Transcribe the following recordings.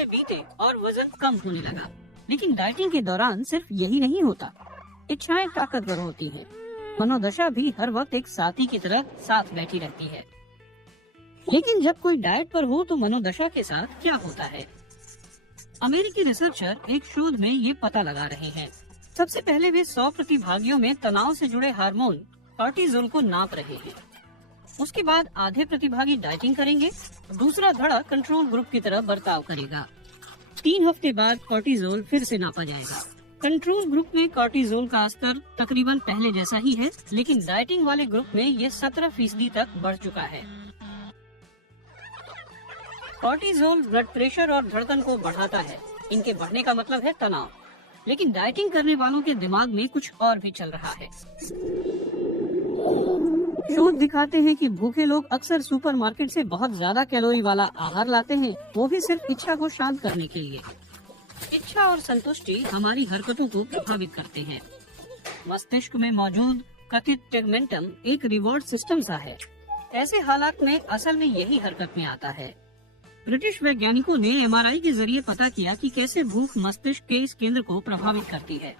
हफ्ते बीते और वजन कम होने लगा। लेकिन डाइटिंग के दौरान सिर्फ यही नहीं होता, इच्छाएं ताकतवर होती हैं। मनोदशा भी हर वक्त एक साथी की तरह साथ बैठी रहती है। लेकिन जब कोई डाइट पर हो तो मनोदशा के साथ क्या होता है? अमेरिकी रिसर्चर एक शोध में ये पता लगा रहे हैं। सबसे पहले वे 100 प्रतिभागियों में तनाव से जुड़े हार्मोन कॉर्टिसोल को नाप रहे हैं। उसके बाद आधे प्रतिभागी डाइटिंग करेंगे, दूसरा धड़ा कंट्रोल ग्रुप की तरह बर्ताव करेगा। 3 हफ्ते बाद कॉर्टिसोल फिर से नापा जाएगा। कंट्रोल ग्रुप में कॉर्टिसोल का स्तर तकरीबन पहले जैसा ही है, लेकिन डाइटिंग वाले ग्रुप में ये 17% तक बढ़ चुका है। कॉर्टिसोल ब्लड प्रेशर और धड़कन को बढ़ाता है। इनके बढ़ने का मतलब है तनाव। लेकिन डाइटिंग करने वालों के दिमाग में कुछ और भी चल रहा है। शोध दिखाते हैं कि भूखे लोग अक्सर सुपरमार्केट से बहुत ज्यादा कैलोरी वाला आहार लाते हैं, वो भी सिर्फ इच्छा को शांत करने के लिए। इच्छा और संतुष्टि हमारी हरकतों को प्रभावित करते हैं। मस्तिष्क में मौजूद कथित टेगमेंटम एक रिवॉर्ड सिस्टम सा है। ऐसे हालात में असल में यही हरकत में आता है। ब्रिटिश वैज्ञानिकों ने एमआरआई के जरिए पता किया कि कैसे भूख मस्तिष्क के इस केंद्र को प्रभावित करती है।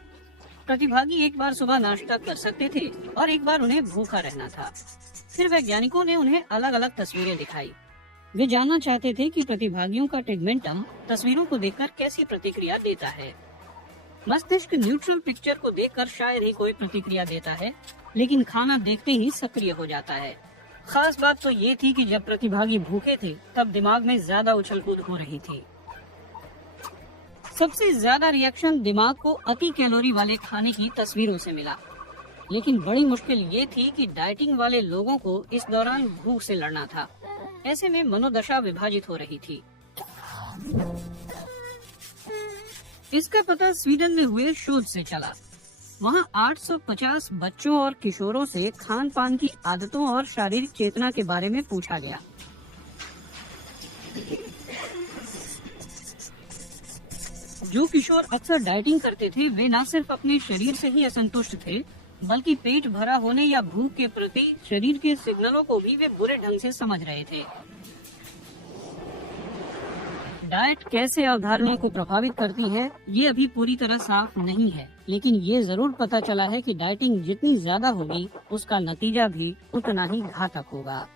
प्रतिभागी एक बार सुबह नाश्ता कर सकते थे और एक बार उन्हें भूखा रहना था। फिर वैज्ञानिकों ने उन्हें अलग अलग तस्वीरें दिखाई। वे जानना चाहते थे कि प्रतिभागियों का टेगमेंटम तस्वीरों को देखकर कैसी प्रतिक्रिया देता है। मस्तिष्क न्यूट्रल पिक्चर को देखकर शायद ही कोई प्रतिक्रिया देता है, लेकिन खाना देखते ही सक्रिय हो जाता है। खास बात तो ये थी कि जब प्रतिभागी भूखे थे तब दिमाग में ज्यादा उछल कूद हो रही थी। सबसे ज्यादा रिएक्शन दिमाग को अति कैलोरी वाले खाने की तस्वीरों से मिला। लेकिन बड़ी मुश्किल ये थी कि डाइटिंग वाले लोगों को इस दौरान भूख से लड़ना था। ऐसे में मनोदशा विभाजित हो रही थी। इसका पता स्वीडन में हुए शोध से चला। वहाँ 850 बच्चों और किशोरों से खान पान की आदतों और शारीरिक चेतना के बारे में पूछा गया। जो किशोर अक्सर डाइटिंग करते थे वे न सिर्फ अपने शरीर से ही असंतुष्ट थे, बल्कि पेट भरा होने या भूख के प्रति शरीर के सिग्नलों को भी वे बुरे ढंग से समझ रहे थे। डाइट कैसे अवधारणाओं को प्रभावित करती है ये अभी पूरी तरह साफ नहीं है, लेकिन ये जरूर पता चला है कि डाइटिंग जितनी ज्यादा होगी उसका नतीजा भी उतना ही घातक होगा।